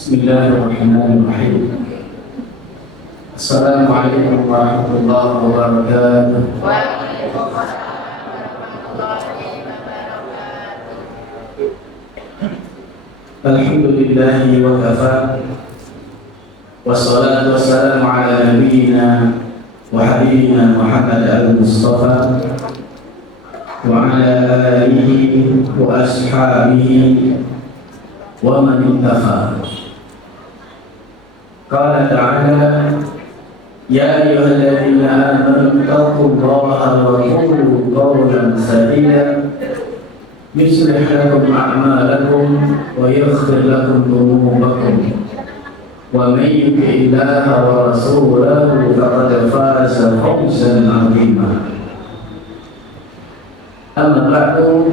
Bismillahirrahmanirrahim. Assalamualaikum warahmatullahi wabarakatuh. Alhamdulillahi wa kafa. Wassalatu wassalamu ala nabiyyina wa habibina Muhammad al-Mustafa wa ala alihi wa ashabihi wa man intafa. Qala ta'ala ya ayyuhalladzina amanu taqullaha wa qulu qawlan sadida yuslih lakum a'malakum wa yaghfir lakum dhunubakum wa man yuti'illaha wa rasulahu faqad faza fawzan 'azima. Amma ba'du,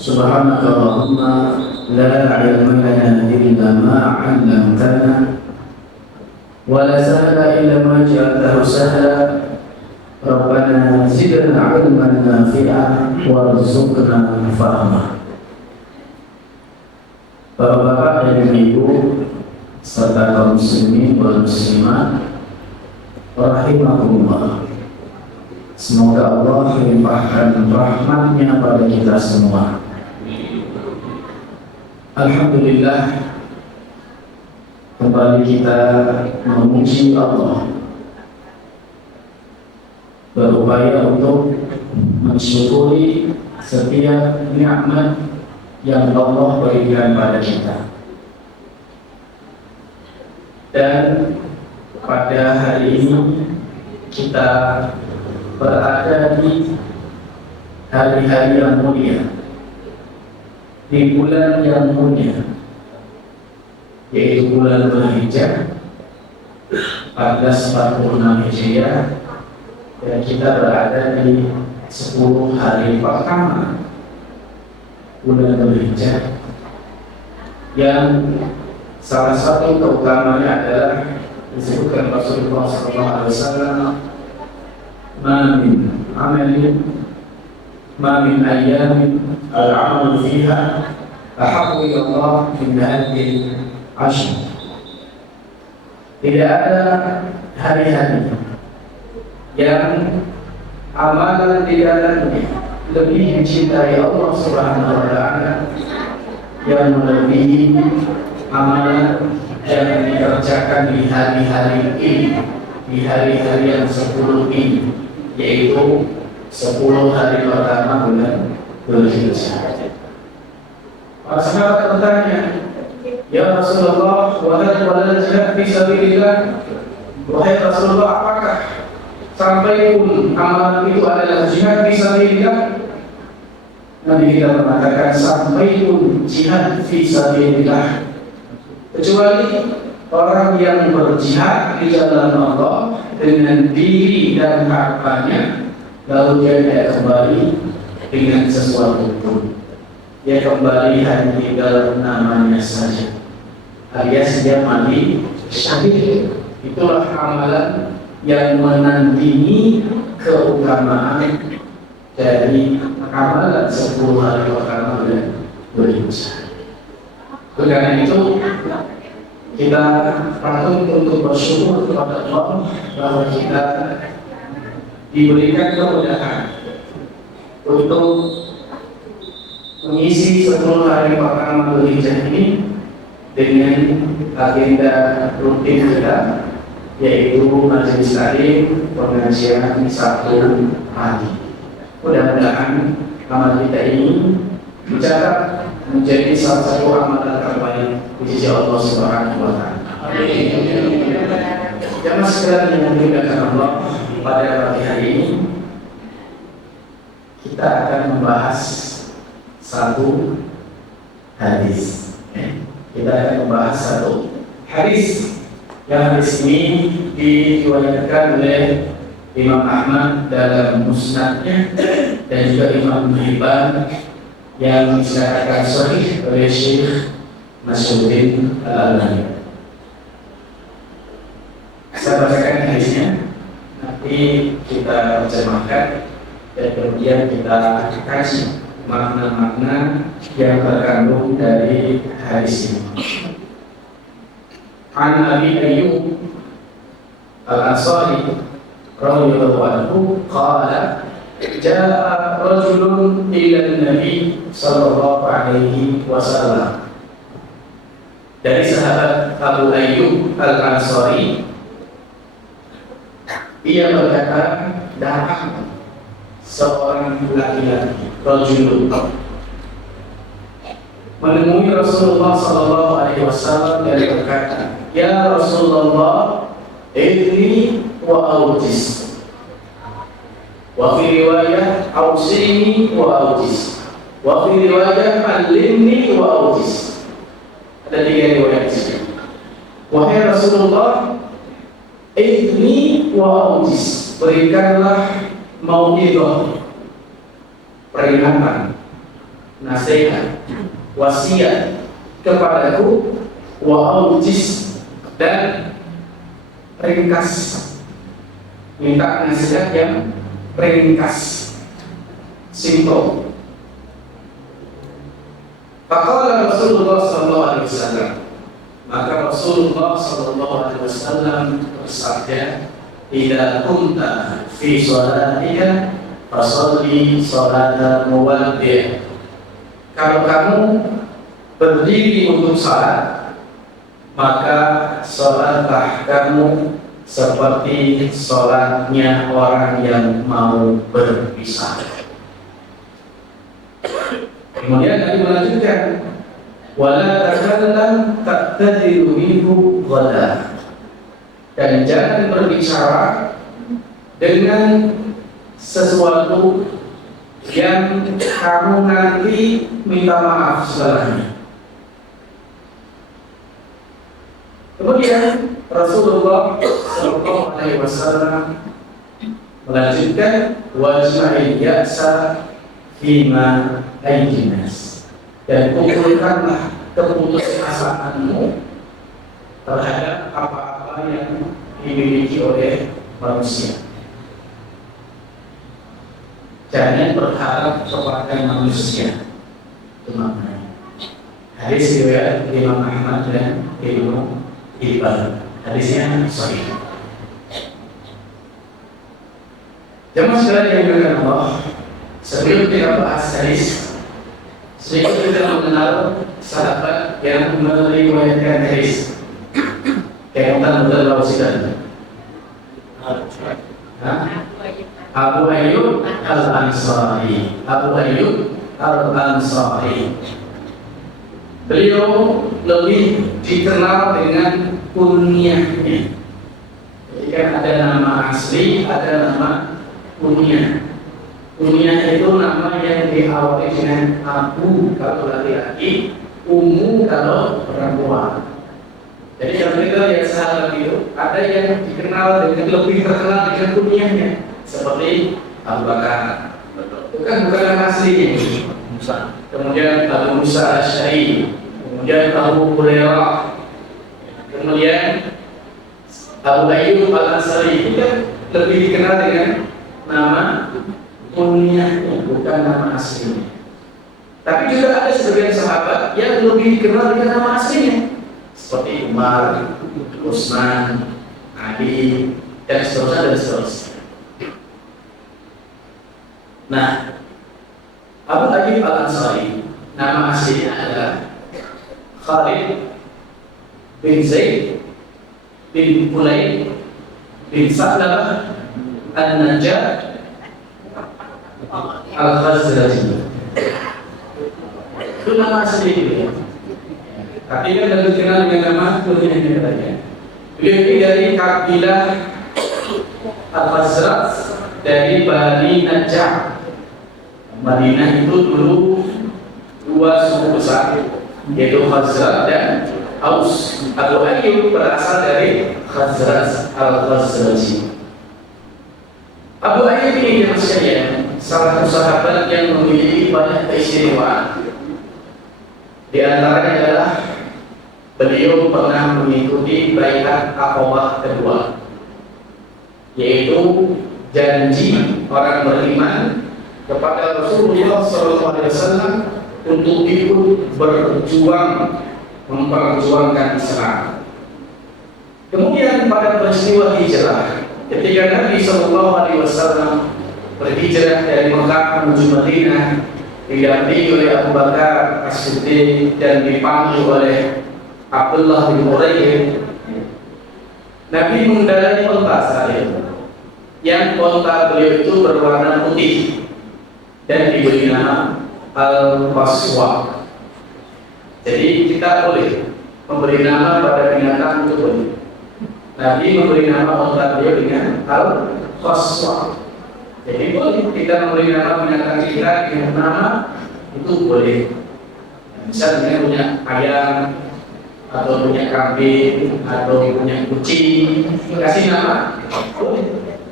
subhanaka Allahumma la 'ilma lana illa ma 'allamtana wa la sahla illa ma ja'altahu sahla. Rabbana zidna 'ilman nafi'an warzuqna fahma. Bapak-bapak dan ibu serta kaum muslimin wal muslimat rahimakumullah, semoga Allah melimpahkan rahmatnya pada kita semua. Alhamdulillah, kembali kita memuji Allah, berupaya untuk mensyukuri setiap nikmat yang Allah berikan pada kita. Dan pada hari ini kita berada di hari-hari yang mulia, di bulan yang mulia, yaitu bulan Dzulhijjah 1446 Hijriah, dan kita berada di 10 hari pertama bulan Dzulhijjah, yang salah satu keutamanya adalah disebutkan Rasulullah SAW, ma min ayyamin al-'amalu fiha ahabbu ila Allah min hadhihi ashr. Tidak ada hari-hari yang amalan di dalamnya lebih dicintai Allah Subhanahu wa Ta'ala yang melebihi amalan yang dikerjakan di hari-hari ini, di hari-hari yang 10 ini, yaitu 10 hari pertama bulan Dzulhijjah. Para sahabat bertanya, ya Rasulullah, wala jihad fi sabilillah? Wahai Rasulullah, apakah sampai pun amalan itu adalah jihad fi sabilillah? Nabi kita mengatakan sampai pun jihad fi sabilillah, kecuali orang yang berjihad di jalan Allah dengan diri dan hartanya, lalu dia tidak kembali dengan sesuatu pun. Dia kembali hanya tinggal namanya saja, alias dia mati syahid. Itulah amalan yang menandingi keutamaan dari amalan 10 hari pertama bulan Dzulhijjah. Karena itu kita patut untuk bersyukur kepada Allah bahwa kita diberikan kemudahan untuk mengisi 10 hari pertama Dzulhijjah ini dengan agenda rutin kita, yaitu majelis taklim, pengajian Sabtu pagi. Mudah-mudahan amal kita ini dicatat menjadi salah satu amalan terbaik di sisi Allah Subhanahu wa Ta'ala. Jamaah sekalian yang dimuliakan Allah, pada pagi hari ini kita akan membahas satu hadis. Kita akan membahas satu hadis, yang hadis ini diriwayatkan oleh Imam Ahmad dalam musnadnya dan juga Imam Ibnu Hibban yang dikatakan sahih oleh Syekh Nasruddin Al-Albani. Saya bacakan hadisnya, nanti kita terjemahkan dan kemudian kita kaji makna-makna yang terkandung dari hadis ini. an Abi Ayyub Al-Ansari radhiyallahu anhu qala jaa rajulun ila Nabi sallallahu alaihi wasallam. Dari sahabat Abu Ayyub Al-Ansari, ia berkata, datang seorang laki-laki rajulun menemui Rasulullah sallallahu alaihi wasallam dan berkata, ya Rasulullah, idni wa aujis. Wa fi riwayah ausini wa aujis. Wa fi riwayah allimni wa aujis. Ada 3 riwayat di sini. Wahai Rasulullah, idni wa aujis, berikanlah mau'idhah, peringatan, nasihat, wasiat kepadaku, wa aujis, dan ringkas, minta nasihat yang ringkas, simple. Faqala Rasulullah sallallahu alaihi wasallam, maka Rasulullah sallallahu alaihi wasallam bersabda, idza kunta fi shalatika fasholli sholata muwaddi'. Kalau kamu berdiri untuk salat, maka salatlah kamu seperti salatnya orang yang mau berpisah. Kemudian Nabi melanjutkan, wala takallam taqtadiru minhu ghada, dan jangan berbicara dengan sesuatu yang kamu nanti minta maaf setelahnya. Kemudian Rasulullah sallallahu alaihi wasallam melanjutkan, wajma'il ya'sa fima ayyinas, dan kumpulkanlah keputusasaanmu terhadap apa-apa yang dimiliki oleh manusia. Jangan berharap kepada manusia. Itu maknanya. Hadis riwayat Imam Ahmad dan Ibnu Hibban. Hadisnya sahih. Jemaah sekalian yang dimuliakan Allah, sebelum kita bahas hadis, sedikit kita mengenal sahabat yang meriwayatkan hadis. Kayak Mutal Lausidan. Abu Ayyub Al-Ansari. Abu Ayyub Al-Ansari. Beliau lebih dikenal dengan kunyahnya. Jadi kan ada nama asli, ada nama kunyah. Kunyah itu nama yang diawali dengan Abu kalau laki-laki, Ummu kalau perempuan. Jadi kalau kita lihat sahabat itu, ada yang dikenal dengan lebih terkenal dengan kunyahnya, seperti Abu Bakar. Itu kan bukan nama aslinya. Musa. Kemudian Abu Musa Asy'ari, kemudian Abu Hurairah, kemudian Abu Ayyub Al-Ansari. Itu kan lebih dikenal dengan nama kunyahnya, bukan nama aslinya. Tapi juga ada sebagian sahabat yang lebih dikenal dengan nama aslinya, seperti Umar, Utsman, Ali, dan seterusnya. Nah, Abu Ayyub Al-Ansari nama aslinya adalah Khalid bin Zaid bin Fulayh bin Sa'labah An-Najjar Al-Khazraji. Itu nama asli dia. Tapi kan lebih dikenal dengan nama kunyahnya katanya. Beliau ini dari kabilah Al-Khazraj, dari Bani Najjar. Madinah itu dulu 2 suku besar, yaitu Khazraj dan Aus. Abu Ayyub berasal dari Khazraj Al-Khazraji. Abu Ayyub ini sekalian salah satu sahabat yang memiliki banyak keistimewaan. Di antaranya adalah beliau pernah mengikuti baiat Aqabah kedua, yaitu janji orang beriman kepada Rasulullah SAW untuk ikut berjuang memperjuangkan Islam. Kemudian pada peristiwa hijrah, ketika Nabi Shallallahu Alaihi Wasallam berhijrah dari Mekah menuju Madinah, didampingi oleh Abu Bakar As-Siddiq dan dipandu oleh Abdullah bin Urayyah, Nabi mengendarai onta saat itu, yang onta beliau itu berwarna putih dan diberi nama Al-Qaswa. Jadi kita boleh memberi nama pada binatang itu boleh. Nabi memberi nama onta beliau dengan Al-Qaswa. Jadi boleh kita memberi nama binatang kita dengan nama itu boleh. Misalnya punya ayam atau punya kambing atau punya kucing, kasih nama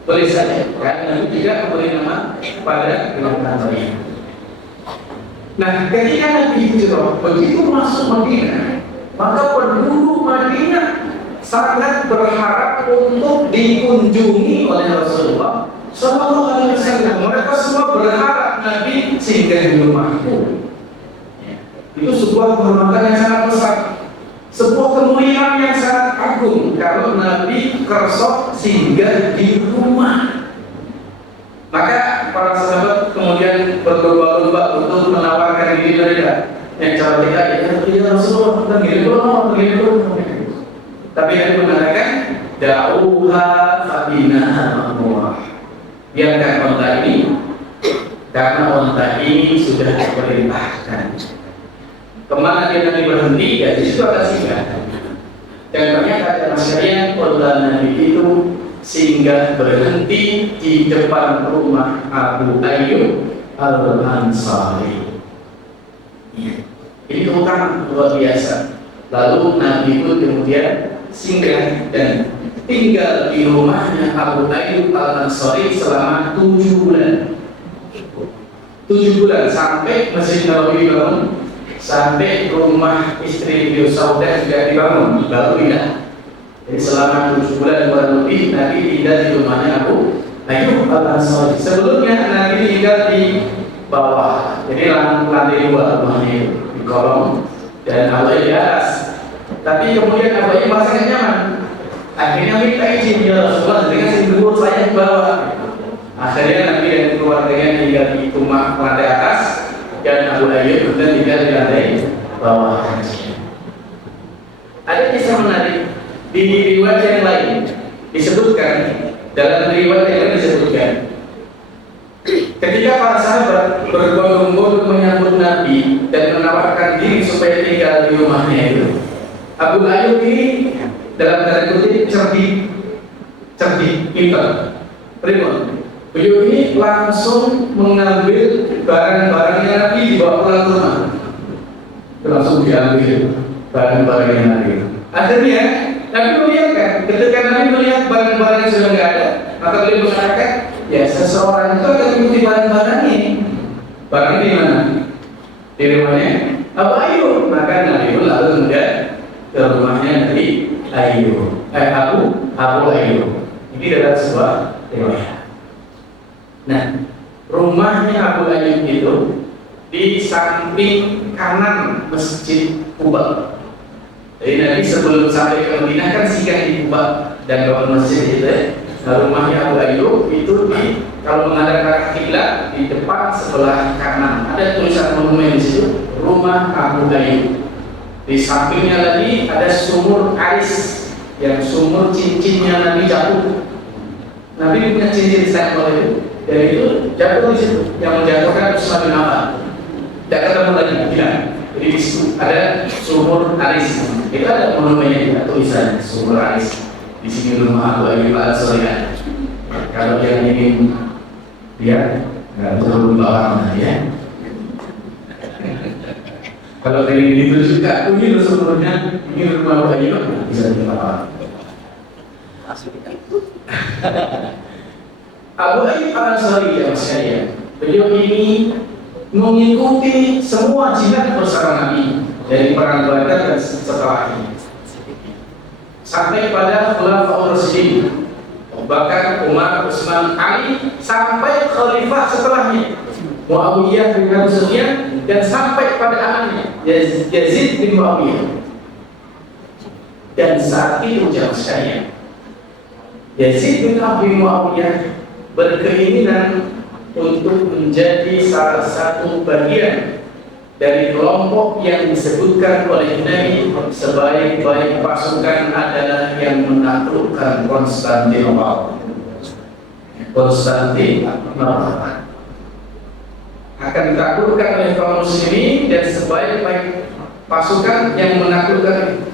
boleh saja. Karena Nabi tidak memberi nama pada binatang tadi. Nah, ketika Nabi hijrah begitu masuk Madinah, maka penduduk Madinah sangat berharap untuk dikunjungi oleh Rasulullah Sallallahu Alaihi Wasallam. Mereka semua berharap Nabi singgah di rumahku. Itu sebuah kehormatan yang sangat besar, sebuah kemuliaan yang sangat agung kalau Nabi kersa singgah di rumah. Maka para sahabat kemudian berlomba-lomba untuk menawarkan diri mereka. Yang cara kita ya Rasulullah, begini dulu. Tapi Nabi mengatakan da'uha fa'inaha ma'muah. Biarkan onta ini, karena onta ini sudah diperintahkan. Kemana dia Nabi berhenti, ya di situ akan singgah. Dan ternyata ada sekalian, onta Nabi itu singgah berhenti di depan rumah Abu Ayyub Al-Ansari. Ini utang luar biasa. Lalu Nabi pun kemudian singgah dan tinggal di rumahnya Abu Ayyub Al-Ansari selama 7 bulan. 7 bulan sampai Masjid Nabawi dibangun, sampai rumah istri beliau Saudah juga dibangun, baru pindah. Jadi selama 7 bulan kurang lebih Nabi tinggal di rumahnya Abu Ayyub Al-Ansari. Sebelumnya Nabi tinggal di bawah, jadi lantai 2 rumahnya di kolong, dan Abu Ayyub di atas. Tapi kemudian Abu Ayyub merasa nggak nyaman. Akhirnya minta izin, ya Rasulullah, dengan sendiri saya di bawah. Akhirnya Nabi dan keluarganya tinggal di rumah lantai atas, dan Abu Ayyub kemudian tinggal di lantai bawah. Ada kisah menarik di riwayat yang lain disebutkan, dalam riwayat yang lain disebutkan, ketika para sahabat berbondong-bondong menyambut Nabi dan menawarkan diri supaya tinggal di rumahnya itu, Abu Ayyub ini dalam tanda kutip cerdik, pintar, primer. Beliau ini langsung mengambil barang-barangnya Nabi dibawa pulang ke rumah. Langsung diambil barang-barangnya Nabi. Akhirnya Nabi melihat, ketika Nabi melihat barang-barang yang sudah tidak ada, maka beliau mengatakan, ya seseorang itu akan mengikuti barang-barangnya. Barang di mana? Di rumahnya Abu Ayyub. Maka Nabi pun lalu kemudian ke rumahnya Nabi Abu Ayyub. Ini adalah sebuah riwayat. Nah, rumahnya Abu Ayyub itu di samping kanan Masjid Quba. Jadi Nabi sebelum sampai ke Madinah kan singgah di Quba dan bangun masjid itu. Nah, rumahnya Abu Ayyub itu kalau menghadap ke kiblat di depan sebelah kanan. Ada tulisan monumen di situ, rumah Abu Ayyub. Di sampingnya lagi ada sumur Ais, yang sumur cincinnya Nabi jatuh. Nabi punya cincin stempel itu, dan itu jatuh di situ, yang menjatuhkan Utsman bin Affan. Tidak ketemu lagi, hilang. Jadi di situ ada sumur Ais. Itu ada monumennya juga, tulisannya sumur Ais. Di sini rumah Abu Ayyub Al-Ansari. Kalau yang ingin lihat, nggak perlu bawah ya. Kalau ini ditunjukkan, ini sumurnya, ini rumah Abu Ayyub, bisa dilakukan. Abu Ayyub Al-Ansari yang sekalian, beliau ini mengikuti semua jihad bersama Nabi dari perang Badar dan setelahnya, sampai pada Khulafaur Rasyidin, bahkan Umar, Utsman, Ali, sampai khalifah setelahnya Muawiyah bin Abi Sufyan, dan sampai pada anaknya Yazid bin Muawiyah. Dan saat itu jamaah sekalian, Yazid bin Abi Muawiyah berkeinginan untuk menjadi salah satu bagian dari kelompok yang disebutkan oleh Nabi sebaik-baik pasukan adalah yang menaklukkan Konstantinopel. Akan ditaklukkan oleh kaum muslimin dan sebaik-baik pasukan yang menaklukkan.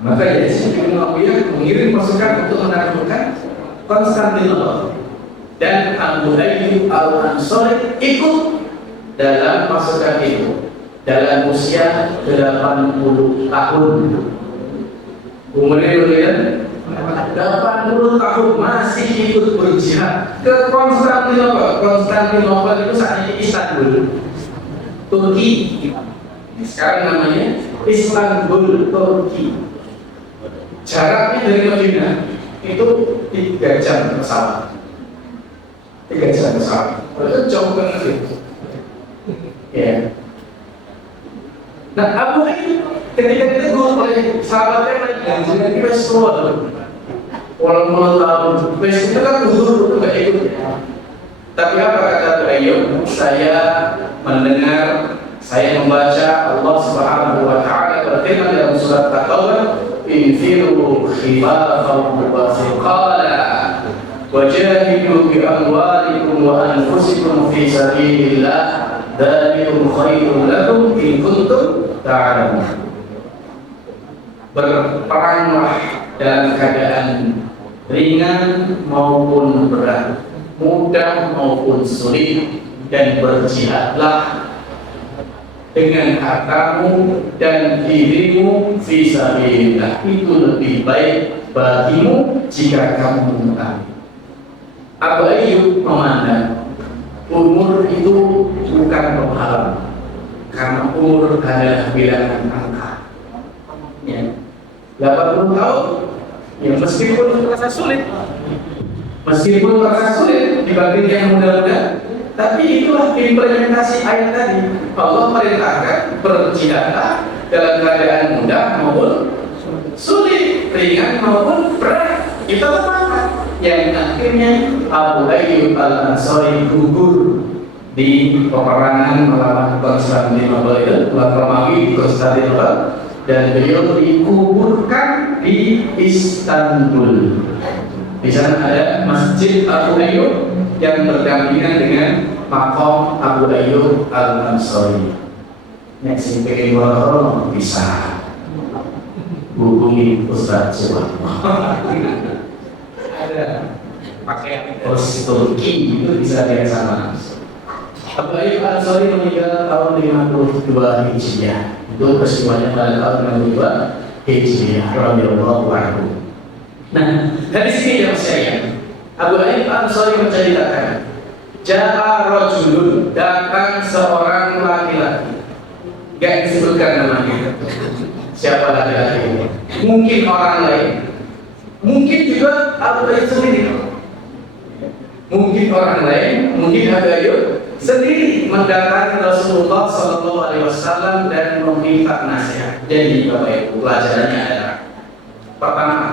Maka Yazid bin Muawiyah mengirim pasukan untuk menaklukkan Konstantinopel, dan Abu Ayyub al-Ansari ikut dalam pasukan itu dalam usia 80 tahun. Umurnya berapa? 80 tahun masih ikut berjihad ke Konstantinopel. Konstantinopel itu saat ini Istanbul, Turki. Sekarang namanya Istanbul, Turki. Jaraknya dari Madinah itu 3 jam pesawat. 3 jam pesawat. Itu jauh banget itu. Ya. Nah, Abu Ayyub ketika ditegur oleh sahabatnya lagi, jangan kita semua walau tahun, itu kan gugur nggak ikut. Tapi apa kata Abu Ayyub? Saya mendengar, saya membaca Allah Subhanahu Wa Taala berfirman dalam surat At-Taubah, infiru khifafan wa thiqala wajahidu bi amwalikum wa anfusikum fi sabilillah dzalikum khairul lakum in kuntum ta'lamun. Berperanglah dalam keadaan ringan maupun berat, mudah maupun sulit, dan berjihadlah dengan hartamu dan dirimu fisabilillah. Itu lebih baik bagimu jika kamu mengetahui. Abu Ayyub memandang umur itu bukan penghalang, karena umur adalah bilangan angka. Ya. 80 tahun, ya meskipun terasa sulit dibanding yang muda-muda, tapi itulah implementasi ayat tadi. Allah merintahkan berjihadlah dalam keadaan mudah maupun sulit, ringan maupun berat. Itu apa? Yang akhirnya Abu Ayyub al-Ansari gugur di peperangan melawan Konstantinopel itu, melawan Romawi di Konstantinopel, dan beliau dikuburkan di Istanbul. Di sana ada Masjid Abu Ayyub yang berdampingan dengan makam Abu Ayyub al-Ansari. Nek sing pengen ngono bisa hubungi Ustaz Jawa. Ada pakai pos Turki itu bisa lihat sama. Abu Ayyub al-Ansari meninggal tahun 52 Hijriah. Itu peristiwanya pada tahun 52 Hijriah radhiyallahu anhu. Nah, dari sini yang saya Abu Ayyub al-Ansari menceritakan, ja'a rajulun, datang seorang laki-laki. Gak disebutkan namanya. Siapa laki-laki ini? Mungkin orang lain, mungkin juga Abu Ayyub sendiri. Mungkin orang lain, mungkin Abu Ayyub sendiri mendatangi Rasulullah SAW dan meminta nasihat. Jadi Bapak Ibu, pelajarannya adalah pertama,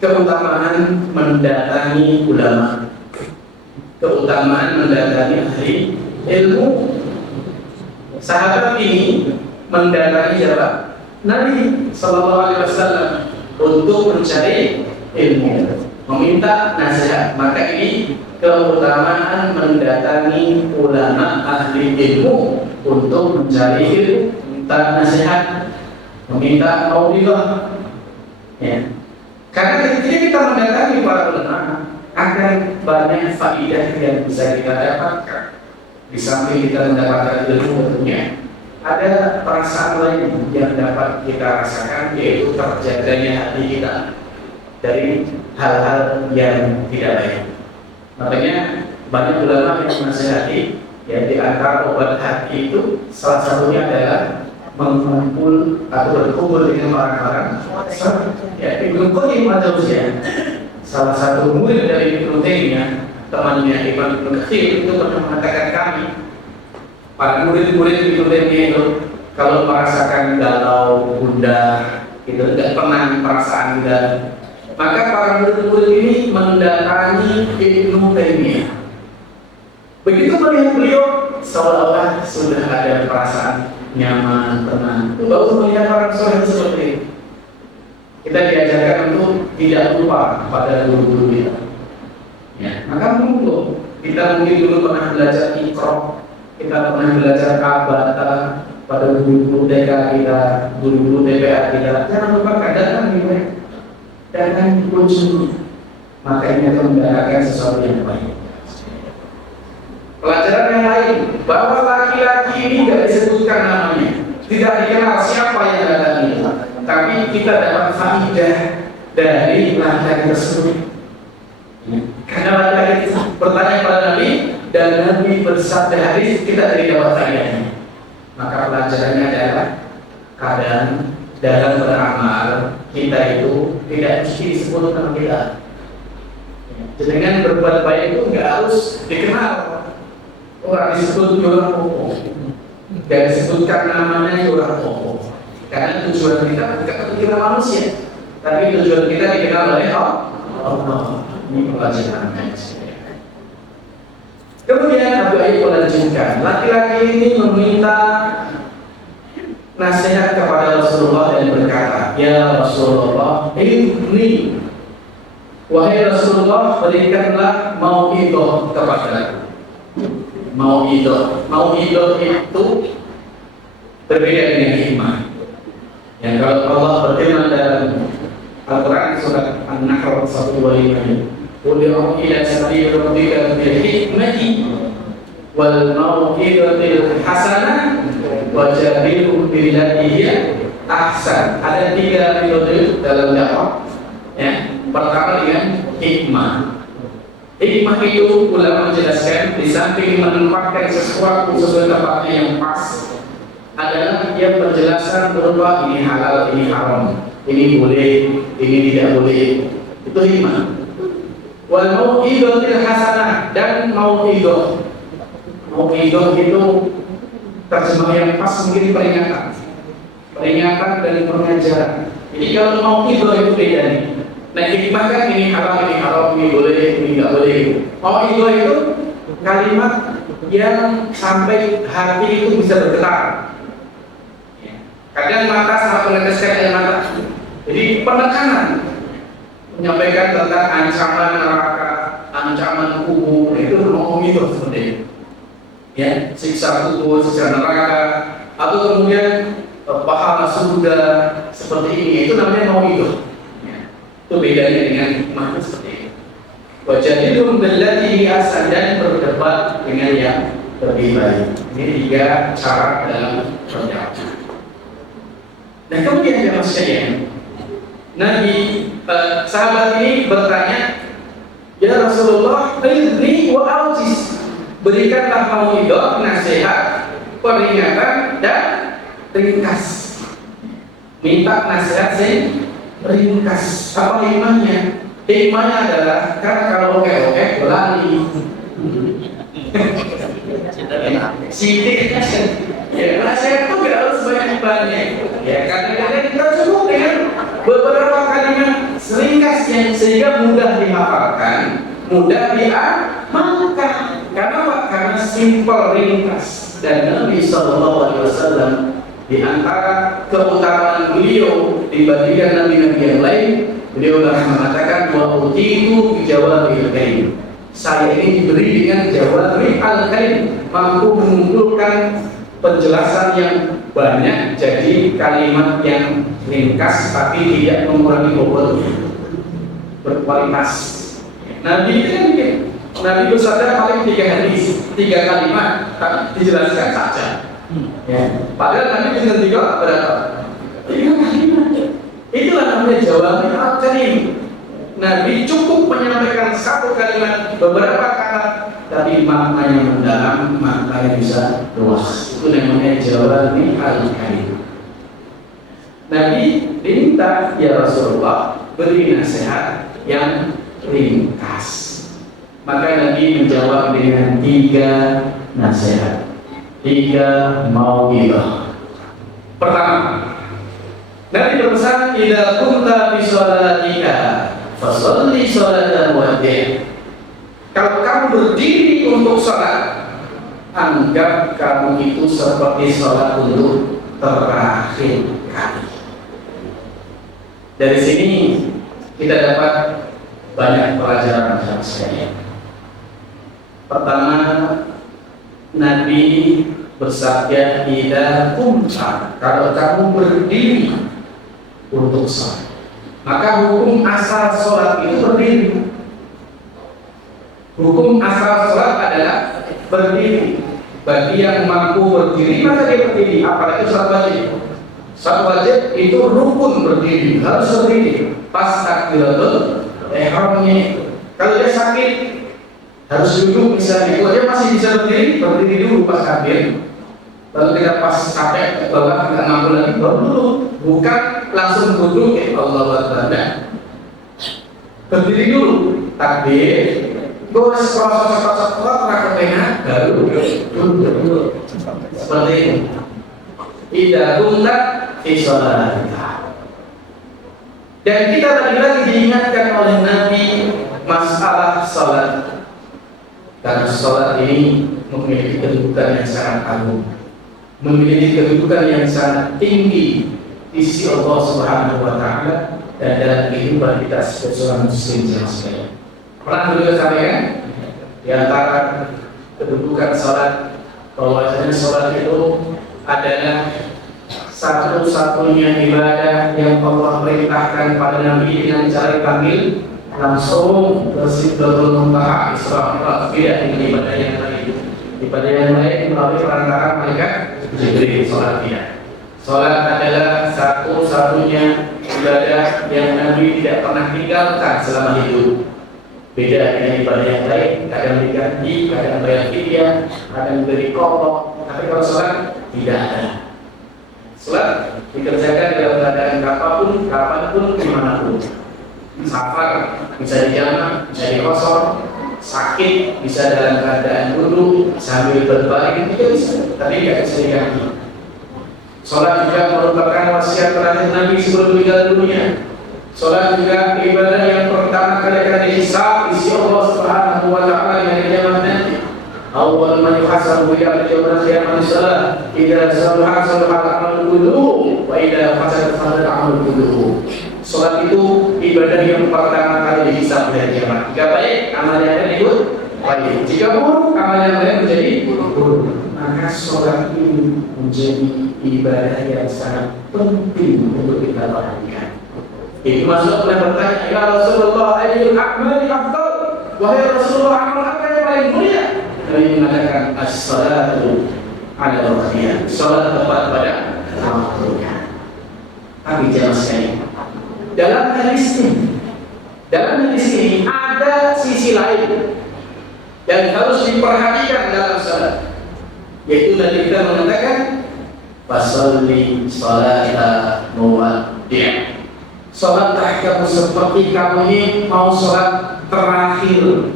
keutamaan mendatangi ulama, keutamaan mendatangi ahli ilmu. Sahabat ini mendatangi siapa? Nabi SAW untuk mencari ilmu, meminta nasihat. Maka ini keutamaan mendatangi ulama ahli ilmu untuk mencari ilmu, minta nasihat, meminta maudhi'ah. Ya. Karena ketika kita mendatangi para ulama, akan banyak faidah yang bisa kita dapatkan. Di samping kita mendapatkan ilmu tentunya, ada perasaan lain yang dapat kita rasakan, yaitu terjaganya hati kita dari hal-hal yang tidak baik. Makanya banyak ulama yang menasihati, ya, di antara obat hati itu salah satunya adalah mengumpul atau berkumpul dengan orang-orang. Ya, Ibnu Qayyim al-Jauziyah, salah satu murid dari Ibnu Taimiyah, temannya Ibnu Katsir, itu pernah mengatakan kami, para murid-murid Ibnu Taimiyah itu, kalau merasakan galau, gundah, gitu, tidak pernah perasaan gundah, maka para murid-murid ini mendatangi Ibnu Taimiyah. Begitu melihat beliau, seolah-olah sudah ada perasaan nyaman, tenang. Itu baru melihat orang soleh seperti ini. Kita diajarkan untuk tidak lupa pada guru-guru kita. Ya, maka monggo kita mungkin dulu pernah belajar Iqra, kita pernah belajar Abata pada guru-guru TK kita, guru-guru TPA kita. Jangan lupa datang di mereka, datang kunjungi. Maka ini akan mendapatkan sesuatu yang baik. Pelajaran yang lain, bahwa laki-laki ini tidak disebutkan namanya, tidak dikenal siapa yang datang itu, tapi kita dapat faidah dari laki-laki tersebut. Karena laki-laki bertanya pada Nabi dan Nabi bersabda hadis, kita tidak dapat faidahnya. Maka pelajarannya adalah kadang dalam beramal kita itu tidak mesti disebut nama kita. Dengan berbuat baik itu nggak harus dikenal. Orang disebut juara pokok, dan disebutkan namanya juara pokok. Karena tujuan kita bukan untuk kita manusia, tapi tujuan kita dikenal oleh Allah. Ini pelajaran. Kemudian Abu Ayyub melanjutkan, laki-laki ini meminta nasihat kepada Rasulullah dan berkata, ya Rasulullah, ini wahai Rasulullah, berikanlah mau'idhah kepadaku. Mau'idhah itu berbeda dengan hikmah. Yang kalau Allah berfirman dalam Al-Quran surat An-Nahl 125, qul ila sabili rabbika bil hikmati wal mau'izatil hasanah wajadilhum billati hiya ahsan. Ada 3 metode dalam dakwah. Ya, pertama dengan hikmah. Hikmah itu ulama menjelaskan di samping menempatkan sesuatu sesuai tempatnya yang pas, adalah dia penjelasan berupa ini halal, ini haram, ini boleh, ini tidak boleh. Itu hikmah. Wal mau'izatil hasanah, dan mau'izah. Mau'izah itu terjemah yang pas mungkin peringatan dan pengajaran. Jadi kalau mau'izah itu beda nih. Nah, hikmah kan ini haram, ini boleh, ini nggak boleh. Mau'izah itu kalimat yang sampai hati itu bisa bergetar. Kadang mata sangat meneteskan air mata. Jadi penekanan menyampaikan tentang ancaman neraka, ancaman kubur, itu mau'izah seperti itu. Ya, siksa kubur, siksa neraka, atau kemudian pahala surga seperti ini, itu namanya mau'izah. Itu bedanya dengan hikmah seperti itu. Wajadilhum billati ahsan, dan berdebat dengan yang lebih baik. Ini 3 syarat dalam berjawab. Dan kemudian yang sekalian, Nabi sahabat ini bertanya, ya Rasulullah, idni wa autis, berikanlah mau'izah, nasihat, peringatan dan ringkas. Minta nasihat sih ringkas. Apa hikmahnya? Hikmahnya adalah karena kalau oke berlari. Sidik. Ya, nasihat itu nggak harus banyak. Ya, kadang-kadang kita cukup dengan beberapa kalimat ringkas yang sehingga mudah dihafalkan, mudah diamalkan. Karena apa? Karena simpel, ringkas. Dan Nabi SAW di antara keutamaan beliau dibandingkan nabi-nabi yang lain, beliau mengatakan bahwa utitu bijawabil kalim. Saya ini diberi dengan jawabil al-kalim, mampu mengumpulkan penjelasan yang banyak jadi kalimat yang ringkas tapi tidak mengurangi bobotnya, berkualitas. Nabi itu kan Nabi bersabda paling 3 hadis, 3 kalimat, tapi dijelaskan saja. Ya. Padahal Nabi dengan 3 berapa? 3 kalimat. Itulah namanya jawaban al-kalim. Nabi cukup menyampaikan 1 kalimat, beberapa kata, tapi maknanya mendalam, maknanya bisa luas. Itu namanya jawaban al-kalim. Nabi diminta, ya Rasulullah, beri nasihat yang ringkas. Maka Nabi menjawab dengan 3 nasihat, 3 mau'izah. Pertama, Nabi berpesan, "Idza kunta fi sholatika fasholli sholatan muwaddi'." Kalau kamu berdiri untuk sholat, anggap kamu itu seperti sholat untuk terakhir kali. Dari sini kita dapat banyak pelajaran dalam sekalian. Pertama, Nabi bersabda, "Idza kumta," kalau kamu berdiri untuk sholat, maka hukum asal sholat itu berdiri. Hukum asal sholat adalah berdiri. Bagi yang mampu berdiri, maka dia berdiri. Apalagi sholat wajib. Sholat wajib itu rukun berdiri, harus berdiri. Pas takbiratul ihramnya. Kalau dia sakit, harus duduk misalnya. Kalau dia masih bisa berdiri, berdiri dulu pas takbir. Lalu kita pas capek ke bawah, nggak mampu lagi, baru duduk. Bukan langsung duduk, Allahu Akbar. Berdiri dulu, takbir. Gue sekolah terakhir tengah, baru duduk. Seperti ini. Idza kunta fi sholatika. Dan kita lagi-lagi diingatkan oleh Nabi masalah sholat. Karena sholat ini memiliki kedudukan yang sangat agung, memiliki kedudukan yang sangat tinggi di sisi Allah Subhanahu wa Ta'ala dan dalam kehidupan kita sebagai seorang muslim yang sekalian. Pernah beliau sampaikan di antara kedudukan sholat, bahwasanya sholat itu adalah satu-satunya ibadah yang Allah perintahkan pada Nabi dengan cara dipanggil langsung ke Sidratul Muntaha, Isra Mi'raj, tidak dengan ibadah yang lain. Ibadah yang lain melalui perantara malaikat Jibril. Sholat tidak. Sholat adalah satu-satunya ibadah yang Nabi tidak pernah tinggalkan selama hidup. Beda dengan ibadah yang lain, kadang diganti, kadang bayar fidyah, kadang beri qadha. Tapi kalau sholat tidak ada. Sholat dikerjakan dalam keadaan apapun, kapanpun, dimanapun. Safar bisa di jamak, bisa di kosong, sakit bisa dalam keadaan duduk sambil berbaring, itu bisa, tapi tidak bisa diganti. Sholat juga merupakan wasiat terakhir Nabi sebelum meninggal dunia. Sholat juga ibadah yang pertama kali akan dihisab di sisi Allah Subhanahu wa Ta'ala di hari kiamat nanti. Awwal man yuhasabu ila yaumil qiyamah shalah, idza salaha al-amal kulluhu wa idza fasada al-amal kulluhu. Sholat itu ibadah yang pertama kali dihisab di hari kiamat. Jika baik, amalnya akan ikut baik. Jika buruk, amalnya akan menjadi buruk. Maka sholat ini menjadi ibadah yang sangat penting untuk kita perhatikan. Itu masuk oleh bertanya, "Ya Rasulullah, ayyul a'mali afdal?" Wahai Rasulullah, amal apa yang paling mulia? Nabi mengatakan, "As-salatu 'ala waqtiha." Salat tepat pada waktunya. Tapi jangan sekali. Dalam hadis ini ada sisi lain yang harus diperhatikan dalam salat, yaitu Nabi kita mengatakan, "Fasalli salata muwaddi'." Sholatlah kamu seperti kamu ini mau sholat terakhir.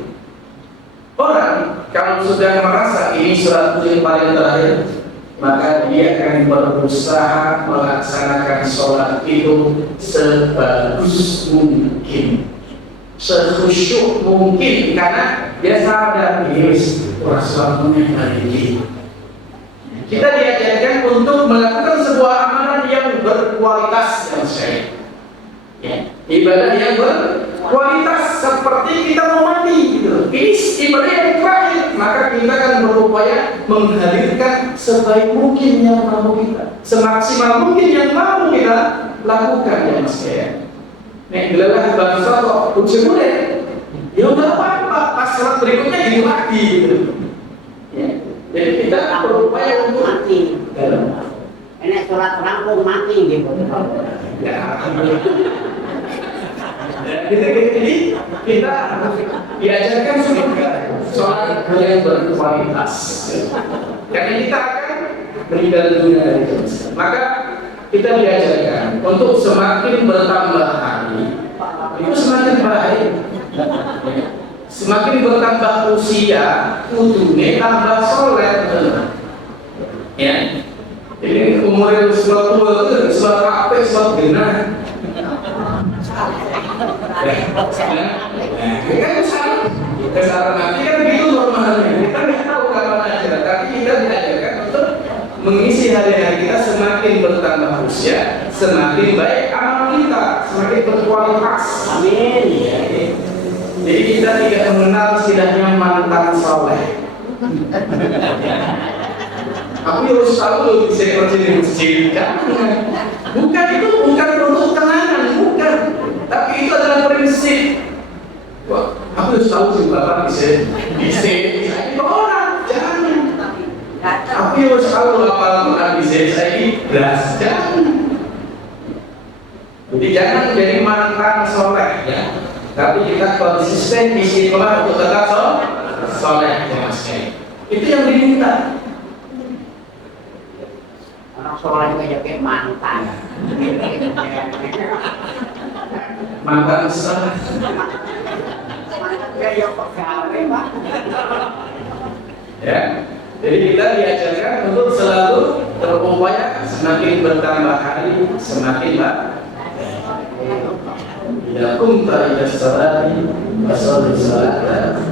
Orang kalau sudah merasa ini sholat yang paling terakhir, maka dia akan berusaha melaksanakan sholat itu sebagus mungkin, sekhusyuk mungkin, karena dia sadar ini sholatnya hari ini. Kita diajarkan untuk melakukan sebuah amalan yang berkualitas yang sehat. Ya, ibadah yang berkualitas seperti kita mau mandi gitu. Ini ibadah yang terakhir, maka kita akan berupaya menghadirkan sebaik mungkin yang mampu kita, semaksimal mungkin yang mampu kita lakukan ya Mas ya. Nek gelalah bangsa kok uji mulai, ya udah apa-apa, pas salat berikutnya gitu lagi gitu. Ya, jadi kita berupaya untuk mati. Ini sholat rampung mati gitu. Ya, jadi kita diajarkan juga sholat yang berkualitas. Karena kita akan meninggal dunia dari itu. Maka kita diajarkan untuk semakin bertambah hari itu semakin baik. Semakin bertambah usia, kudunya tambah soleh. Ya. Jadi Ini umurnya surat tua itu surat apa? Surat genah. Kan kesalahan nanti kan begitu normalnya. Kita nggak tahu kapan aja, tapi kita diajarkan untuk mengisi hari-hari kita semakin bertambah usia, semakin baik amal kita, semakin berkualitas. Amin. Jadi kita tidak mengenal istilahnya mantan soleh. Aku harus tahu loh bisa kerja di masjid, bukan itu, bukan untuk kenangan, bukan. Tapi itu adalah prinsip. Wah, aku harus tahu sih bapak bisa saya itu orang, jangan. Aku harus tahu apa Quran bisa saya beras, jangan. Jadi jangan jadi mantan soleh ya. Tapi kita konsisten di istiqomah untuk tetap soleh ya mas. Itu yang diminta. Orang soleh juga jadi mantan. Mantan soleh. Kayak pegawai pak. Ya. Jadi kita diajarkan untuk selalu berupaya semakin bertambah hari semakin baik. Ya kunta ila salati wasalli salata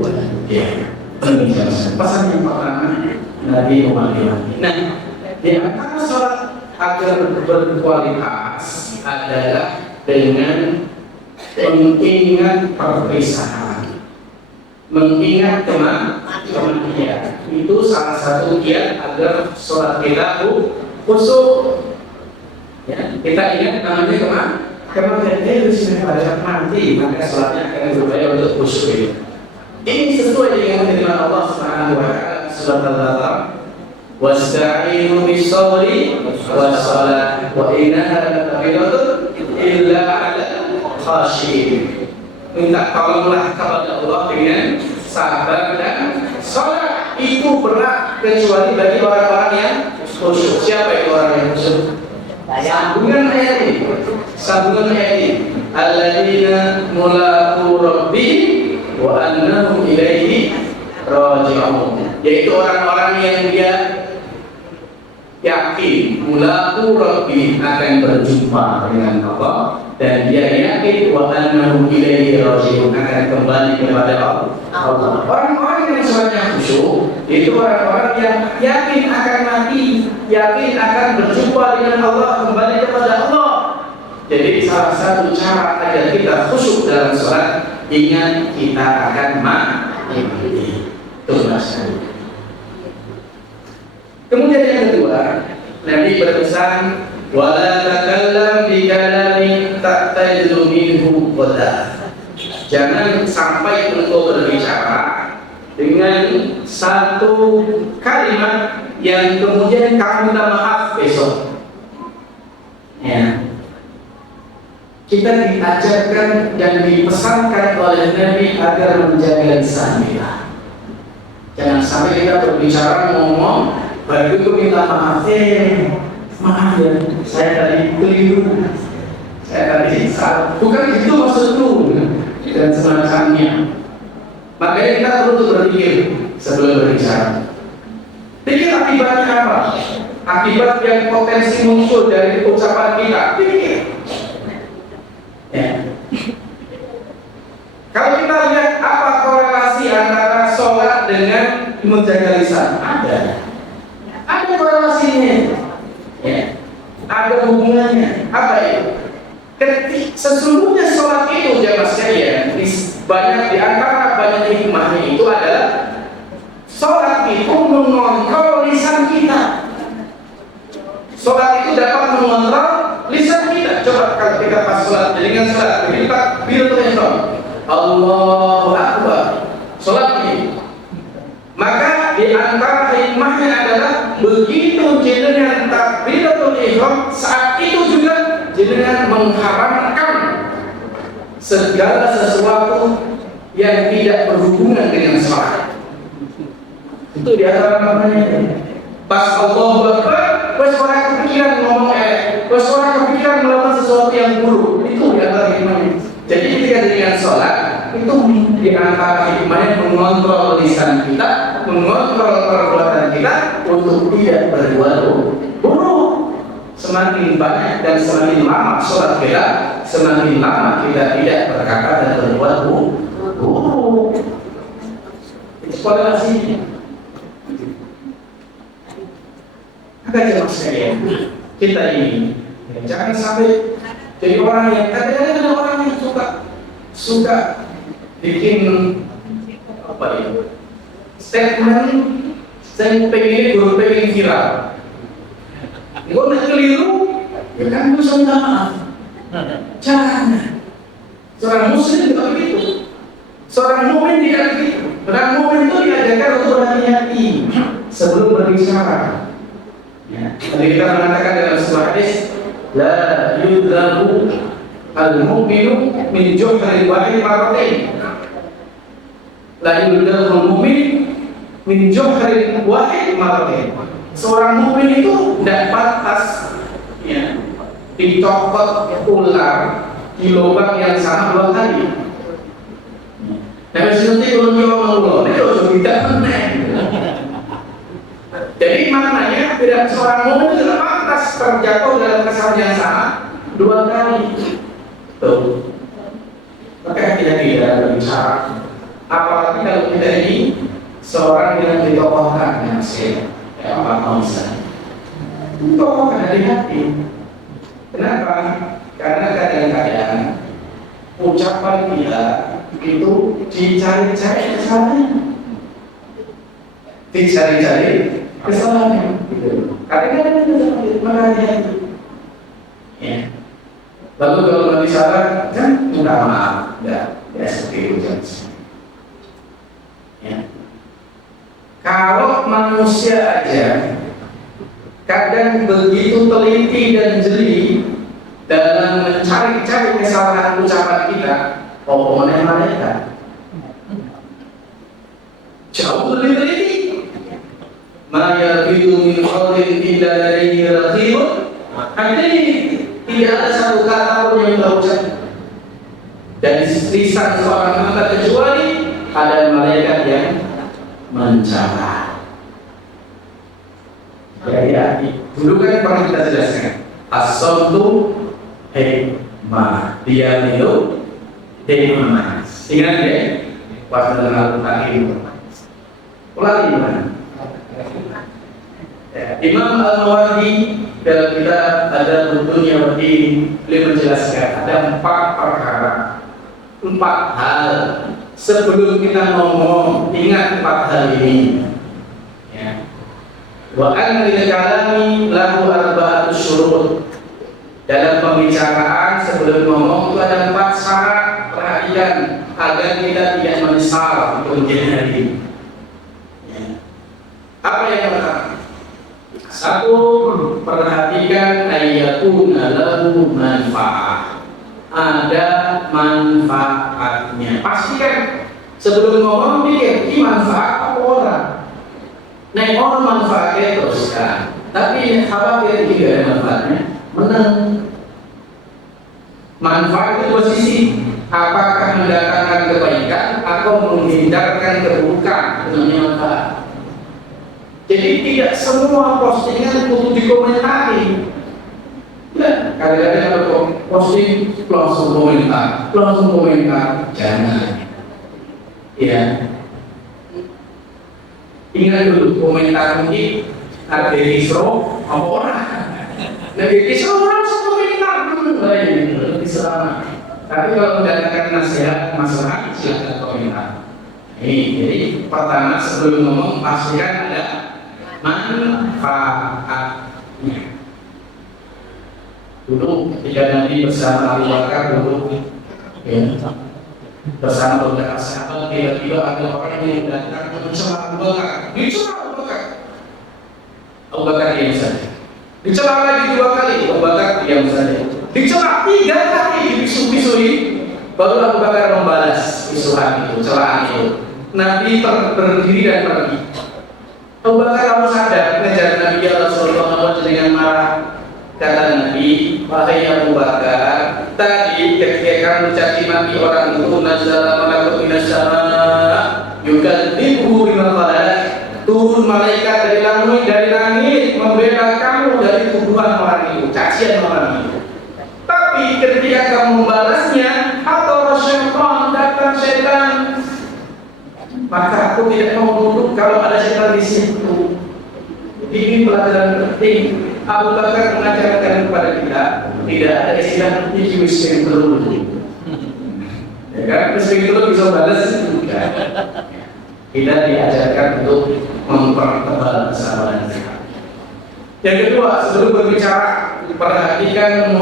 wa pesan yang pertama Nabi Muhammad. Nah, di antara sholat agar berkualitas adalah dengan mengingat perpisahan, mengingat kematian. Itu salah satu kiat agar sholat kita khusyuk. Ya, kita ingat namanya kematian itu pada mati, maka sholatnya akan berupaya untuk khusyuk. Ini sesuai dengan firman Allah Subhanahu wa taala surat Al-Baqarah. Wasta'inu bis-sabri was-salah wa innaha lakabiratun illa 'alal khashiyin. Minta tolonglah kepada Allah dengan sabar dan salat. Itu berat kecuali bagi orang-orang yang khusyuk. Siapa itu orang yang khusyuk? Sambungan ayat ini. Sambungan ayat ini. Alladzina mulaqu rabbihim wa annahum ilaihi raji'un. Yaitu orang-orang yang dia yakin mulaqu rabbihim akan berjumpa dengan Allah dan dia yakin wa annahum ilaihi raji'un akan kembali kepada Allah. Orang-orang yang sholatnya khusyuk itu orang-orang yang yakin akan mati, yakin akan berjumpa dengan Allah, kembali kepada Allah. Jadi salah satu cara agar kita khusyuk dalam sholat, ingat kita akan mati. Kemudian yang kedua, Nabi berpesan wala takallam bi kalamin ta'tajidu minhu qada. Jangan sampai engkau berbicara dengan satu kalimat yang kemudian kamu minta maaf besok. Ya. Kita diajarkan dan dipesankan oleh Nabi agar menjaga lisan kita. Jangan sampai kita berbicara ngomong baru itu minta maaf. Maaf ya, saya tadi keliru. Saya tadi salah. Bukan itu maksudku dan semacamnya. Makanya kita perlu berpikir sebelum berbicara. Pikir akibatnya apa? Akibat yang potensi muncul dari ucapan kita. Pikir. Ya. Kalau kita lihat apa korelasi antara sholat dengan menjaga lisan, ada korelasinya, ya. Ada hubungannya. Apa itu? Sesungguhnya sholat itu jamaah sekalian, banyak di antara banyak hikmahnya itu adalah sholat itu mengontrol lisan kita. Sholat itu dapat mengontrol lisan kita. Coba kalau kita pas sholat, dengan sholat kita takbiratul ihram, Allahu Akbar, sholat ini. Maka di antara hikmahnya adalah begitu jenengan takbiratul ihram, saat itu juga jenengan mengharamkan segala sesuatu yang tidak berhubungan dengan sholat. Itu di antara maknanya. Pas Allahu Akbar, pas orang kepikiran ngomong pas orang kepikiran melakukan sesuatu yang buruk, itu di antara hikmahnya. Jadi ketika dengan sholat, itu di antara hikmahnya mengontrol lisan kita, mengontrol perbuatan kita untuk tidak berbuat buruk. Semakin banyak dan semakin lama sholat kita, semakin lama kita tidak berkata dan berbuat buruk. Eksplorasi. Maka jemaah sekalian, kita ini jangan sampai jadi orang yang kadang-kadang ada orang yang suka bikin apa ya, statement saya pengen viral. Kalau nak keliru, ya kan harus minta maaf. Jangan. Seorang muslim tidak begitu. Seorang mukmin tidak begitu. Orang mukmin itu diajarkan untuk berhati-hati sebelum berbicara. Ya. Tadi kita mengatakan dalam sebuah hadis, la yudzabu al-mu'minu min juhrin wahid marratain. La yudzabu al-mu'min min juhrin wahid marratain. Seorang mukmin itu tidak pantas ya, dicopot ular di lubang yang sama 2 kali. Nah, nanti kalau nyawa mengulang, itu tidak benar. Jadi maknanya tidak seorang mukmin tidak pantas terjatuh dalam kesalahan yang sama 2 kali. Tuh. Maka kita tidak berbicara. Apalagi kalau kita ini seorang yang ditokohkan yang sehat. Apa mau misalnya? Tokoh hati-hati. Kenapa? Karena kadang-kadang ucapan kita itu dicari-cari kesalahan. Dicari-cari kesalahan. Kadang-kadang kita menghati-hati. Ya. Lalu kalau nanti salah, kan minta maaf. Ya seperti itu. Ya. Kalau manusia aja kadang begitu teliti dan jeli dalam mencari-cari kesalahan ucapan kita, pokoknya mereka jauh lebih teliti. Ma yalfidu min qawlin illa ladayhi raqibun atid. Tidak ada satu kata pun yang terucap dari lisan seorang hamba kecuali ada malaikat yang mencatat. Ya, dulu kan pernah kita jelaskan as-samtu hikmah, diam itu hikmah. Ingat ya, waktu dalam Al-Quran itu ulangi mana? Imam Al-Mawardi dalam kitab ada Dunya wa Din, beliau menjelaskan ada 4 perkara, 4 hal. Sebelum kita ngomong, ingat 4 hal ini. Ya. Wa an lil kalami lahu arba'atus syurut. Dalam pembicaraan sebelum ngomong itu ada 4 syarat, perhatian agar kita tidak menyesal di kemudian hari. Ya. Apa yang pertama? 1, perhatikan ayyakuna lahu manfaat. Ada manfaatnya. Pastikan sebelum ngomong pikir ini manfaat apa orang. Nek orang manfaatnya teruskan. Tapi khawatir tidak ada manfaatnya, menang. Manfaat itu 2 sisi. Apakah mendatangkan kebaikan atau menghindarkan keburukan, dengan manfaat. Jadi tidak semua postingan untuk dikomentari. Nah, kadang-kadang kalau posting langsung komentar, jangan. Ya, ingat dulu komentar mungkin ada kisro apa orang. Nah, kisro orang langsung komentar dulu, lebih selamat. Tapi kalau mendatangkan nasihat masalah silakan komentar. Ini jadi pertama sebelum ngomong pastikan ada manfaatnya. Dulu ketika Nabi bersama Abu Bakar dulu ya, bersama beberapa sahabat, tiba-tiba ada orang yang datang mencela Abu Bakar. Dicela Abu Bakar. Abu Bakar diam saja. Dicela lagi 2 kali, Abu Bakar diam saja. Dicela 3 kali, dipisu-pisui, baru Abu Bakar membalas pisuhan itu, celaan itu. Nabi berdiri dan pergi. Abu Bakar kamu sadar ngejar Nabi ya Rasulullah dengan marah. Kata Nabi, wahai Abu Bakar, tadi ketika akan mencaci maki orang itu, nazala malakun minas sama yukadzibuhu bima qala, turun malaikat dari langit membela kamu dari tuduhan orang itu, cacian orang itu. Tapi ketika kamu membalasnya, atau syaitan, datang syaitan, maka aku tidak mau duduk kalau ada syaitan di situ. Ini pelajaran penting. Abu Bakar mengajarkan kepada kita, tidak ada istilah ijwis yang terlalu. Ya kan, meski itu bisa balas juga. Kita diajarkan untuk mempertebal kesalahan kita. Yang kedua, sebelum berbicara, perhatikan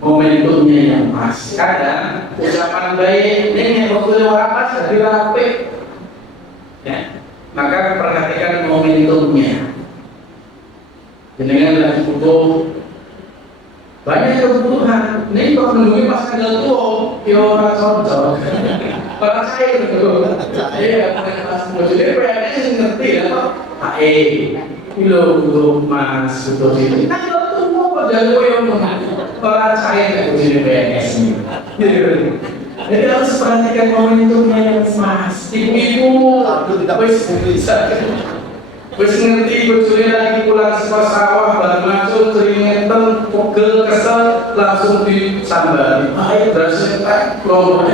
momentumnya yang pas. Kadang ucapan baik ini waktu apa jadi rapi, ya. Maka perhatikan momentumnya. Dengan lagi butuh banyak kebutuhan. Ini kok menunggu pas tanggal tua, ya orang cocok. Orang saya itu, saya pas mau jadi PNS ngerti apa? Belum mas betul sih. Tanggal tua kok jago yang orang saya nggak jadi PNS ini. Jadi harus perhatikan momentumnya yang pas. Ibu-ibu, wis ngerti bojone lagi pulang sekolah sawah baru masuk keringetan pegel kesel langsung disambal. Ayo berhasil tak lombok.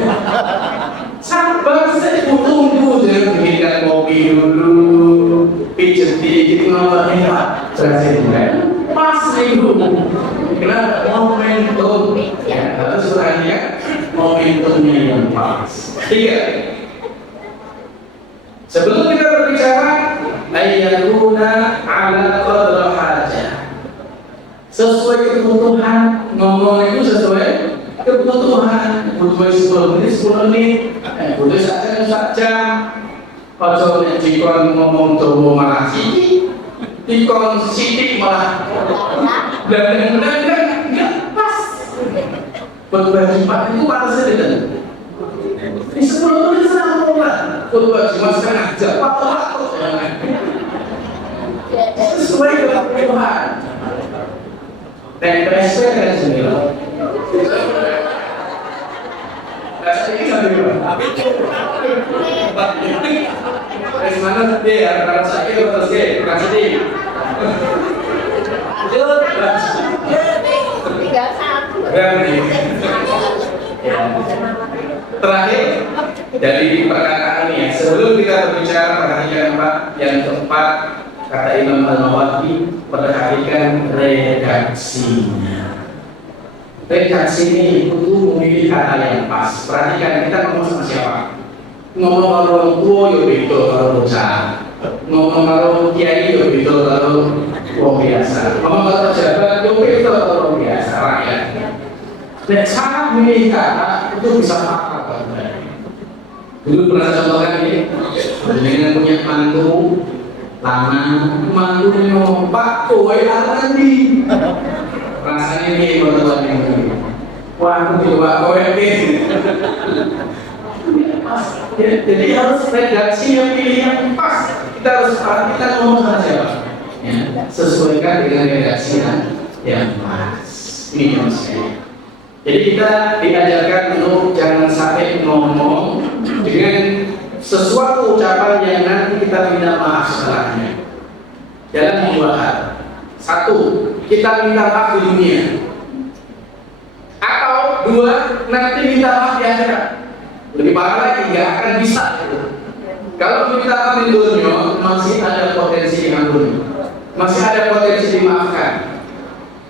Sabar saya tunggu jangan bikinkan kopi dulu, pijet dikit ngomongin pak berhasil kan? Pas minggu. Kenapa momentum? Ya harus perhatikan momentumnya yang pas. 3. Sebelum kita berbicara, ayyakuna ala qadra hajah. Sesuai kebutuhan, ngomong itu sesuai kebutuhan. Butuh 10 menit, 10 menit. Butuh satu jam. Ojo nek dikon ngomong dawa malah sithik, dikon sithik malah dan enggak pas. Khotbah Jumat itu panasnya tidak. Di 10 menit sama orang. Khotbah Jumat setengah jam, waktu sesuai dengan kebutuhan. Dan PSP kan sembilan. PSP ini nggak dulu. Dari mana dia? Karena saya betul sih, kasih. Lanjut. 31. Terakhir dari perkataan ini, sebelum kita berbicara perhatikan Pak, yang keempat kata Imam Al-Nawawi, perhatikan redaksinya. Redaksi ini butuh memilih kata yang pas. Perhatikan kita ngomong sama siapa. Ngomong orang tua ya beda kalau bocah. Ngomong kalau kiai ya beda kalau orang biasa. Ngomong kalau pejabat ya beda kalau orang biasa rakyat. Dan sangat memilih kata itu bisa fatal. Dulu pernah contohkan ini, dengan punya mantu lama, mantu ini ngomong Pak, kowe nanti rasanya ini teman-teman ini. Wah, coba kowe ini. Jadi harus redaksi yang pilih yang pas. Kita harus perhatikan ngomong sama siapa. Ya, sesuaikan dengan redaksi yang pas. Ini yang saya. Jadi kita diajarkan untuk jangan sampai ngomong dengan sesuatu ucapan yang nanti kita minta maaf setelahnya. Dalam 2 hal. 1, kita minta maaf di dunia. Atau 2, nanti minta maaf di akhirat. Lebih parah lagi, nggak akan bisa. Kalau minta maaf di dunia, masih ada potensi diampuni, masih ada potensi dimaafkan.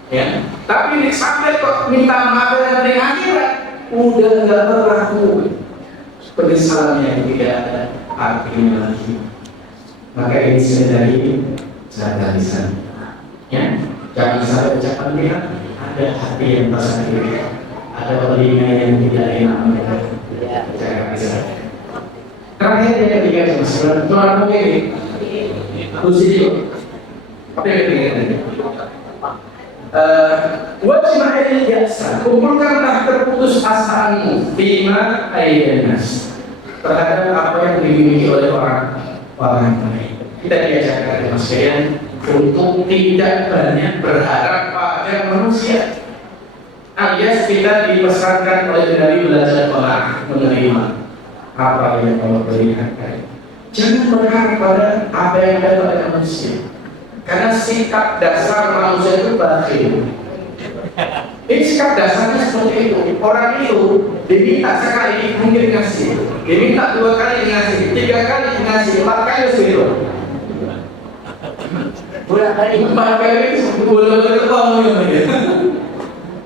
Ya, tapi sampai kok minta maaf di akhirat, udah nggak berlaku. Penyesalan yang tidak ada artinya lagi. Maka ini dari lisan. Ya, jangan sampai ucapan kita ada hati yang tersakiti, ada telinga yang tidak enak mendengar. Jangan bisa. Terakhir yang ketiga mas, tuan ini, kursi apa yang ketiga tadi? Wajib akhirnya biasa, kumpulkanlah terputus asamu bima ayyanas terhadap apa yang dimiliki oleh orang lain. Kita diajarkan mas sekalian untuk tidak banyak berharap pada manusia. alias kita dipesankan oleh Nabi belajar menerima apa yang Allah berikan. Jangan berharap pada apa yang ada pada manusia, karena sikap dasar manusia itu bakhil. Ini sikap dasarnya seperti itu. Orang itu diminta sekali mungkin ngasih, diminta 2 kali ngasih, 3 kali ngasih, 4 kali segitu. Berapa kali? 4 kali boleh ketemu ya.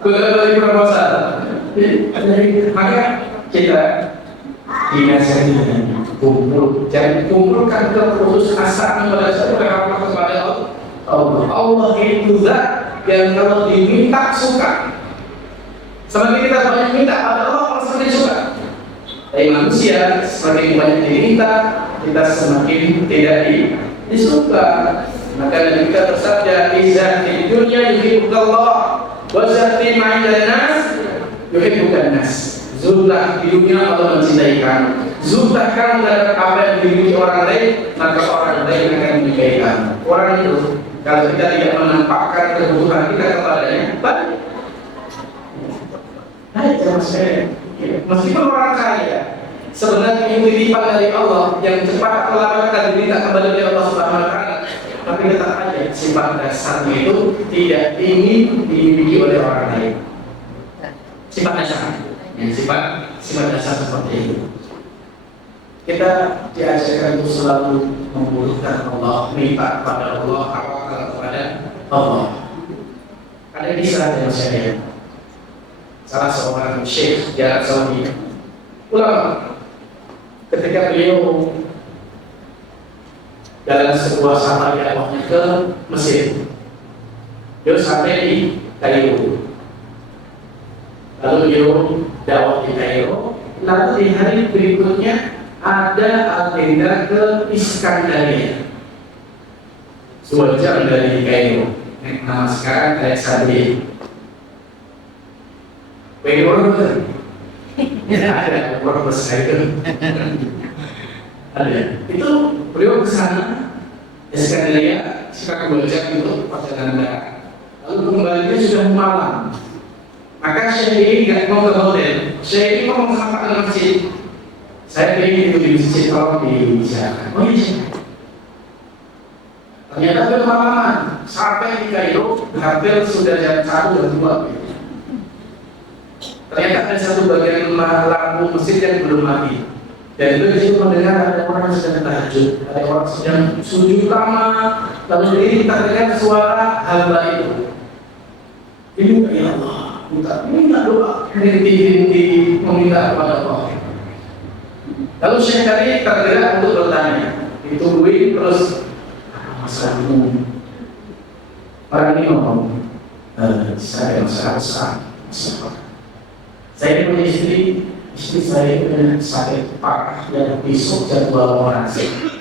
Boleh proposal. Maka kita dinasihati dengan kumpul, jangan kumpulkan khusus asa membaca berharap kepada Allah. Allah itu zat yang kalau diminta suka. Semakin kita banyak minta pada Allah semakin suka. Tapi manusia semakin banyak diminta, kita semakin tidak disuka. Maka Nabi kita bersabda, "Izza di dunya yuhibbukallah, wa zati ma'indan nas yuhibbukan nas." Zuhdah di dunia Allah mencintai kamu. Zuhdah kamu terhadap apa yang dimiliki orang lain, maka orang lain akan menyukai kamu. Orang itu kalau kita tidak menampakkan kebutuhan kita kepadanya, baik. Baik, sama sekali. Meskipun orang kaya, sebenarnya ini titipan dari Allah yang cepat atau lambat akan diminta kembali oleh Allah Subhanahu Wa Taala. Tapi tetap aja sifat dasarnya itu tidak ingin dimiliki oleh orang lain. Sifat dasar. Sifat dasar seperti itu. Kita diajarkan untuk selalu membutuhkan Allah, minta kepada Allah, tawakal kepada Allah. Ada kisah yang saya salah seorang syekh di Arab Saudi, ulama, ketika beliau dalam sebuah safar dakwahnya ke Mesir, beliau sampai di Kairo. Lalu beliau dakwah di Kairo. Lalu di hari berikutnya ada agenda ke Iskandaria, 2 jam dari Kairo. Nama sekarang Alexandria. Kairo betul? Ada orang besar itu. Ada. Itu beliau ke sana Iskandaria sekitar 2 jam itu perjalanan darat. Lalu kembalinya sudah malam. Maka Syekh ini nggak mau ke hotel. Syekh ini ngomong sama Pak masjid, saya ingin itu di masjid, tolong dibicarakan. Oh iya. Ternyata bermalam sampai di Kairo, hampir sudah jam 1 dan 2. Ternyata ada satu bagian lampu masjid yang belum mati. Dan itu di situ mendengar ada orang sedang tahajud, ada orang sedang sujud lama. Lalu kita dengar suara hamba itu. Ini ya Allah. Minta doa, henti meminta kepada Allah. Lalu Syekh tadi tergerak untuk bertanya, ditungguin terus masalahmu. Orang ini ngomong, saya masalah besar. Saya punya istri saya punya sakit parah dan besok jadwal operasi.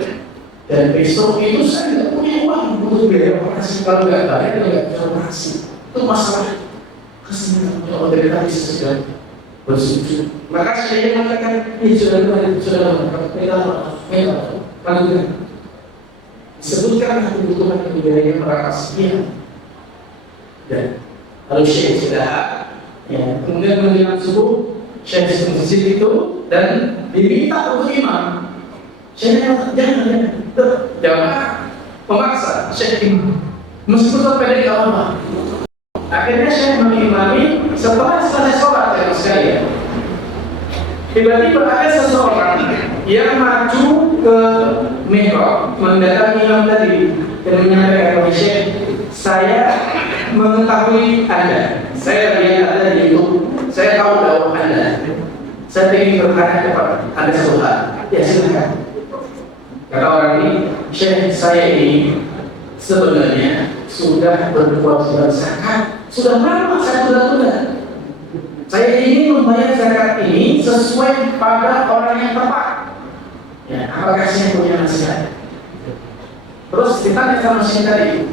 Dan besok itu saya tidak punya uang untuk biaya operasi. Kalau nggak bayar, nggak bisa operasi. Itu masalah. Kalau dari tadi sudah bersujud, maka saya mengatakan ini sudah disebutkan kebutuhan kebiayaan merasakan. Dan lalu Syekh sudah, kemudian menjelang subuh, Syekh masjid itu dan diminta untuk imam. Syekh jangan memaksa Syekh meskipun sampai dia lama. Akhirnya saya mengimami setelah selesai sholat yang sekalian. Tiba-tiba ada seseorang yang maju ke mihrab mendatangi imam tadi dan menyampaikan kepada Syekh, saya mengetahui Anda, saya lihat Anda di YouTube, saya tahu dakwah Anda, saya ingin bertanya kepada Anda satu hal. Ya silakan. Kata orang ini, Syekh, saya ini sebenarnya sudah berkewajiban zakat. Sudah lama saya tunda-tunda. Saya ingin membayar zakat ini sesuai pada orang yang tepat. Ya, apakah saya punya nasihat? Terus ditanya sama Syekh tadi,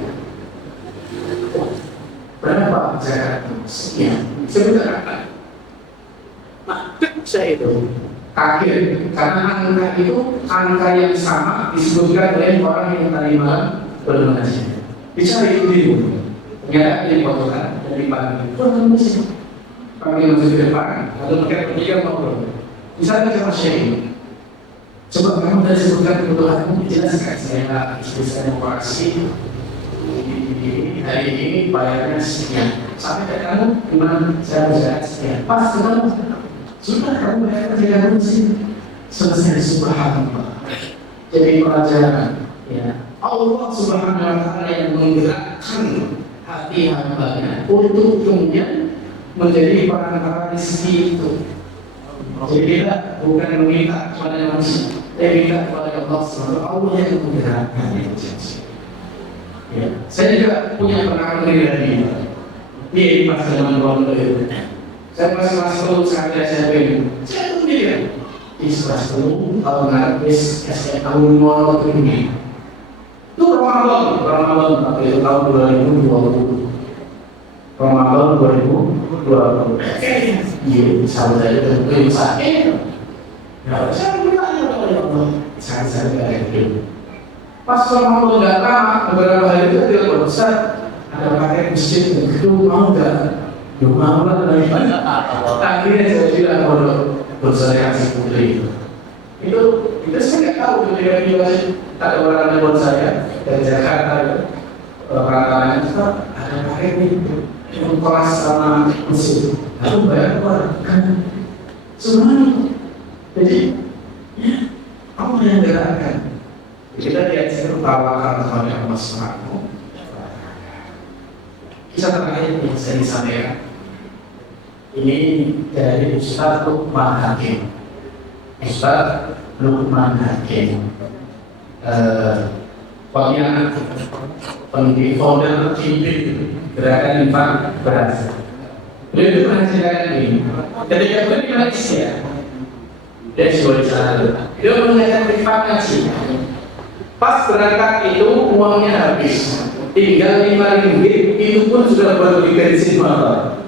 berapa zakat? Sekian. Sebentar. Nah, saya itu kaget karena angka itu angka yang sama disebutkan oleh orang yang tadi malam bernasihat. Bicara itu dulu. Ternyata dia dipotongkan dan dipanggil. panggil masuk ke depan, lalu mereka bertiga ngobrol. Misalnya sama Syekh, coba kamu tadi sebutkan kebutuhanmu, dijelaskan. Saya istri operasi di hari ini bayarnya sekian. Sampai ke kamu gimana? Saya bisa sekian. Pas kamu sudah kamu bayar kamu sih selesai. Subhanallah. Jadi pelajaran, ya Allah Subhanahu Wa Taala yang menggerakkan hati hambanya untuk kemudian menjadi perantara rezeki itu. Jadi kita bukan meminta kepada manusia, tapi minta kepada Allah Subhanahu Allah yang menggerakkan itu. Ya. Saya juga punya pengalaman pribadi. Di pas zaman rondo itu, saya masih masuk sampai SMP. Saya tuh dia di kelas 10 tahun habis SMA tahun mau ini. Itu Ramadan waktu itu tahun 2020. Ramadan 2020. Iya, sama saya itu sakit. Ya, saya bertanya kepada Allah. Saya nggak ada. Pas Ramadan nggak lama, beberapa hari itu dia berusaha ada pakai masjid itu mau nggak? Ya mau lah. Akhirnya saya bilang kalau berusaha kasih putri itu saya nggak tahu ketika ada orang yang buat saya dari Jakarta orang-orang itu ada pakai itu kelas sama masjid. Aku bayar kan semuanya. Jadi ya Allah yang gerakkan. Kita lihat tertawakan kepada Allah Subhanahu. Kisah terakhir yang saya sampaikan ini dari Ustaz Luqman Hakim. Ustaz Luqman Hakim, pemilik founder TV Gerakan Infak Beras. Beliau itu menghasilkan ini. Ketika beliau di Malaysia, dia sudah di sana. Dia menghasilkan infak ngaji. Pas berangkat itu uangnya habis, tinggal 5 ringgit, itu pun sudah buat beli bensin motor.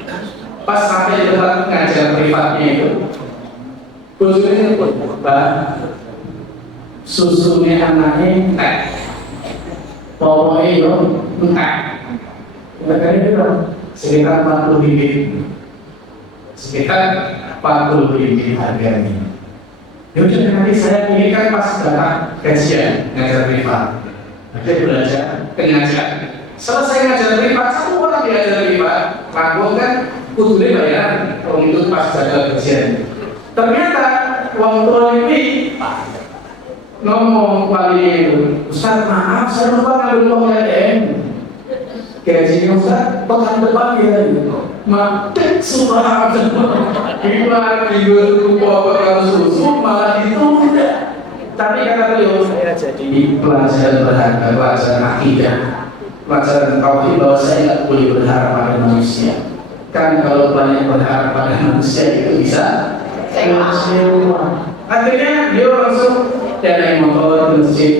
Pas sampai di tempat ngajar privatnya itu, khususnya Pak, susunya anaknya entek, pokoknya itu entek. Mereka itu sekitar 40 ringgit, sekitar 40 ringgit harganya. Yaudah nanti saya ini kan pas datang kajian ngajar privat, nanti belajar pengajar. Selesai ngajar privat, satu orang diajar privat, aku kan kudu bayar untuk pas datang kajian. Ternyata uang tua ini ngomong kali itu, Ustaz maaf saya lupa ngambil uang ATM. Gajinya Ustaz pekan depan ya gitu. Mati subhanallah. Gimana minggu bawa kalau susu malah ditunda. Tapi kata beliau saya jadi pelajaran berharga, pelajaran akidah, pelajaran tauhid bahwa saya tidak boleh berharap pada manusia. Kan kalau banyak berharap pada manusia itu bisa sewa. Akhirnya dia langsung naik motor ke masjid.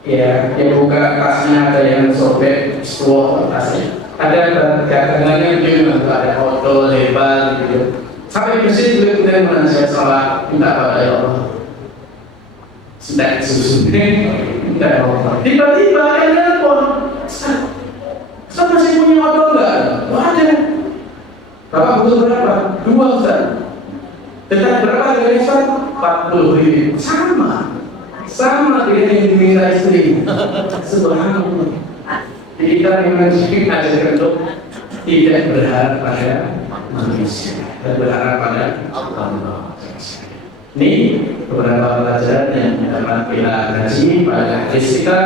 Ya, dia buka tasnya, ada yang sobek, sebuah tasnya. Ada dagangannya juga, ada foto, lebar gitu. Sampai di masjid beliau kemudian menasihat salat, minta pada Allah. Sedang susu ini, minta Allah. Tiba-tiba ada yang telepon, Ustaz masih punya motor enggak? Ada. Bapak butuh berapa? 2 Ustaz. Tetap berapa harganya Ustaz? 40 ribu. Sama dengan yang diminta istri. Subhanallah. Jadi kita memang sedikit ajarkan untuk tidak berharap pada manusia, dan berharap pada Allah. Ini beberapa pelajaran yang dapat kita kaji pada hadis kita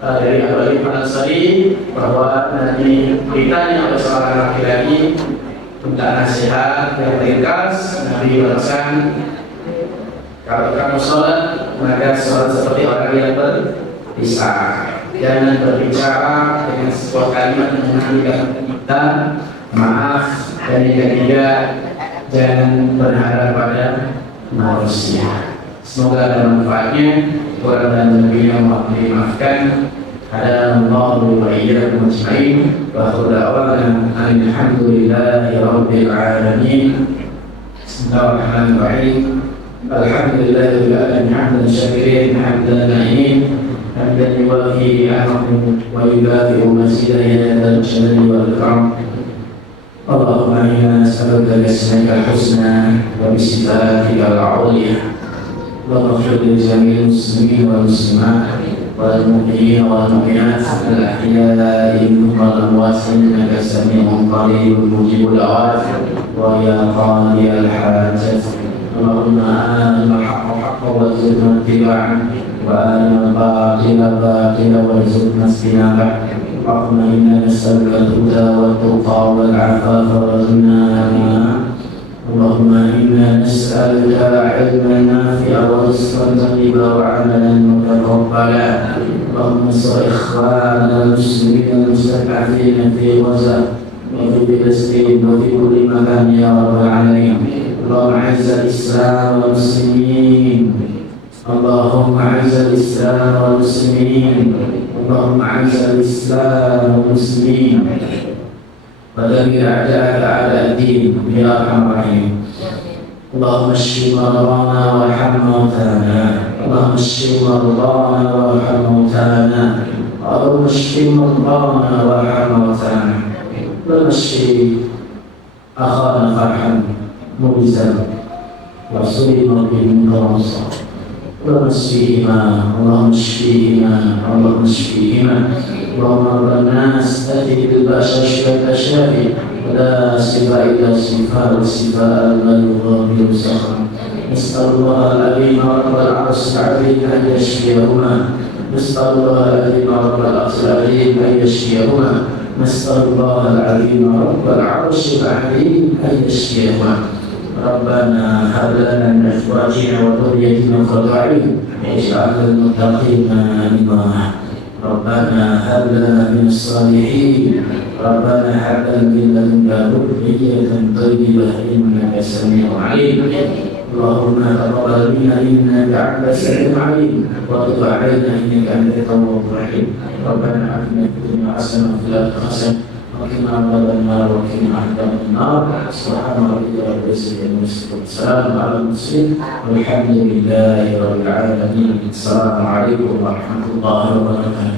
dari Abu Ayyub Al-Ansari, bahwa nanti ditanya oleh seorang laki-laki tentang nasihat yang ringkas. Nabi berpesan, kalau kamu sholat, maka sholat seperti orang yang berpisah. Jangan berbicara dengan sebuah kalimat yang mengakibatkan kita maaf. Dan yang ketiga, jangan berharap pada manusia. Semoga ada manfaatnya. Kurang dan lebihnya mohon dimaafkan. Hadanallahu wa iyyakum ajma'in. Wa akhiru da'wana alhamdulillahi rabbil alamin. Bismillahirrahmanirrahim. Alhamdulillahirabbil alamin hamdan syakirin hamdan na'imin hamdan yuwafi ni'amahu wa yudafi'u mazidah ya dzal jalali wal ikram. اللهم إنا نسألك باسمك الحسنى وبصفاتك العليا اللهم اغفر لجميع المسلمين والمسلمات والمؤمنين والمؤمنات الأحياء منهم والأموات إنك سميع قريب مجيب الدعوات ويا قاضي الحاجات اللهم آرنا الحق حقا وارزقنا اتباعه وآرنا الباطل باطلا وارزقنا اجتنابه اللهم إنا نسألك الهدى والتقى والعفاف والغنى اللهم إنا نسألك علما نافعا ورزقا طيبا وعملا متقبلا اللهم انصر إخواننا المسلمين المستضعفين في غزة وفي فلسطين وفي كل مكان يا رب العالمين اللهم أعز الإسلام والمسلمين اللهم أعز الإسلام والمسلمين اللهم أعز الإسلام والمسلمين ودمر أعداءك أعداء الدين يا أرحم الراحمين اللهم اشف مرضانا وارحم موتانا اللهم اشف مرضانا وارحم موتانا اللهم اشف مرضانا وارحم موتانا اللهم اشف أخانا فرحا مبزا وصيبا بالمنكر اللهم اشفيهما اللهم اشفيهما اللهم اشفيهما اللهم رب الناس اتي بالبأس اشفاء الشافي ولا شفاء الا شفاء وشفاء لا يغادر سقما نسأل الله العظيم رب العرش العظيم ان يشفيهما نسأل الله العظيم رب العرش العظيم ان يشفيهما نسأل الله العظيم رب العرش العظيم ان يشفيهما ربنا هب لنا من ازواجنا وذريتنا قرة اعين واجعلنا للمتقين اماما ربنا هب لنا من الصالحين ربنا هب لنا من لدنك ذرية طيبة انك سميع عليم اللهم تقبل منا انك انت السميع العليم وتب علينا انك انت التواب الرحيم ربنا اتنا في الدنيا حسنة وفي الاخرة حسنة وقنا عذاب النار وقنا عذاب النار سبحان ربك رب العزة عما يصفون وسلام على المرسلين والحمد لله رب العالمين السلام عليكم ورحمة الله وبركاته.